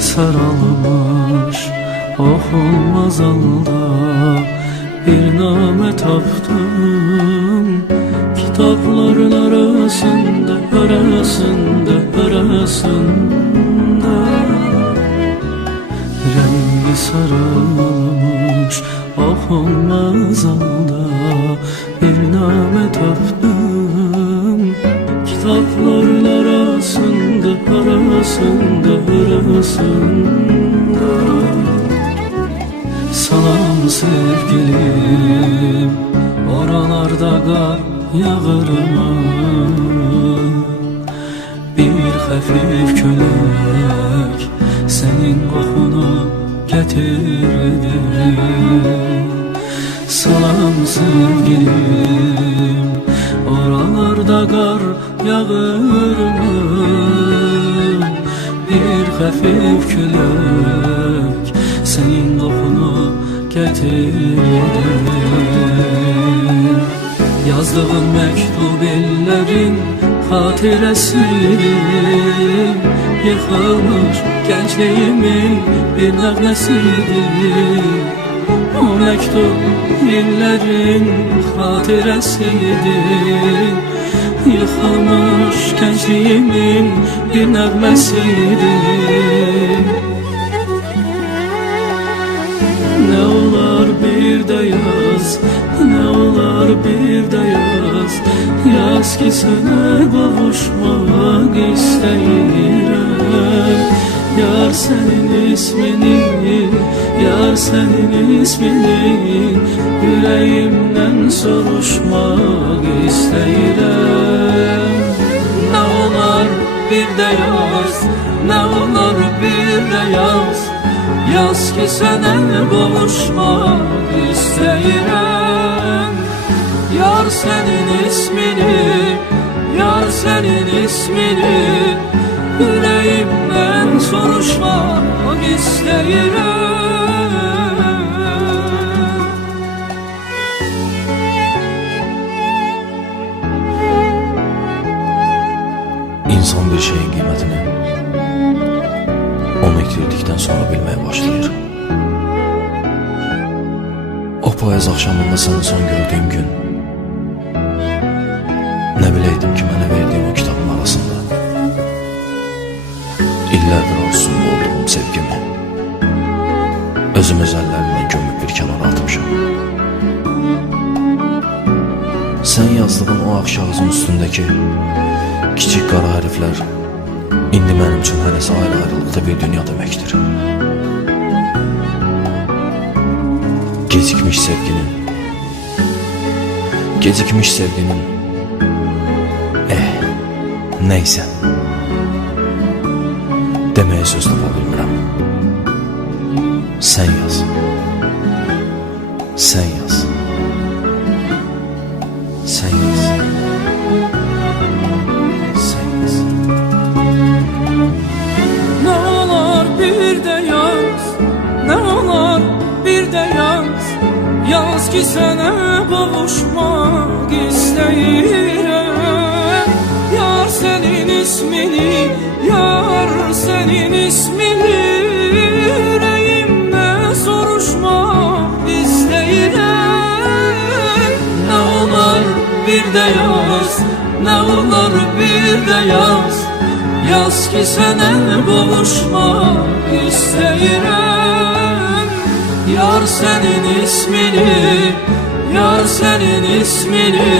saralmış okunmaz halda bir name tapdım. Kitapların arasında rengi saralmış okunmaz halda bir name tapdım. Kitapların arasında salam sevgilim, oralarda kar yağır mı? Bir hafif kölek senin kokunu getirdi. Salam sevgilim, oralarda kar yağır mı? Bir hafif kölek senin kokunu getirdi. Yazdığın mektub ellerin hatiresidir. Yıkılmış gençliğimin bir nəğməsidir. O mektup illerin hatiresidir. Yıkılmış gençliğimin bir nəğməsidir. Ne olar bir de yaz, ne olar bir de yaz. Yaz ki sana kavuşmak istəyirəm. Yar senin ismini, yar senin ismini yüreğimden soruşmak istəyirəm. Ne olar bir de yaz, ne olar bir de yaz. Yaz ki sana kavuşmak istəyirəm. Yar senin ismini, yar senin ismini yüreğimden soruşmak istəyirəm. İnsan bir şeyin kıymetini onu itirdikten sonra bilmeye başlayır. O payız akşamında seni son gördüğüm gün ne bileydim ki mənə verdiğim o kitabın arasında illərdir arzusunda olduğum sevgimi özüm öz əllərimdən gömüb bir kənara atmışam. Sen yazdığın o ağ kağızın üstündeki kiçik qara hərflər indi mənim üçün hərəsi ayrı-ayrılıqda bir dünya deməkdir. Gecikmiş sevginin neyse demeye söz tapa bilmirəm. Sen yaz, sen yaz, sen yaz, sen yaz. Ne olar bir de yaz, ne olar bir de yaz. Yaz ki sana kavuşmak istəyirəm. Yar senin ismini, yar senin ismini yüreğimde soruşmak istəyirəm. Ne olar bir de yaz, ne olar bir de yaz. Yaz ki sana kavuşmak istəyirəm. Yar senin ismini, yar senin ismini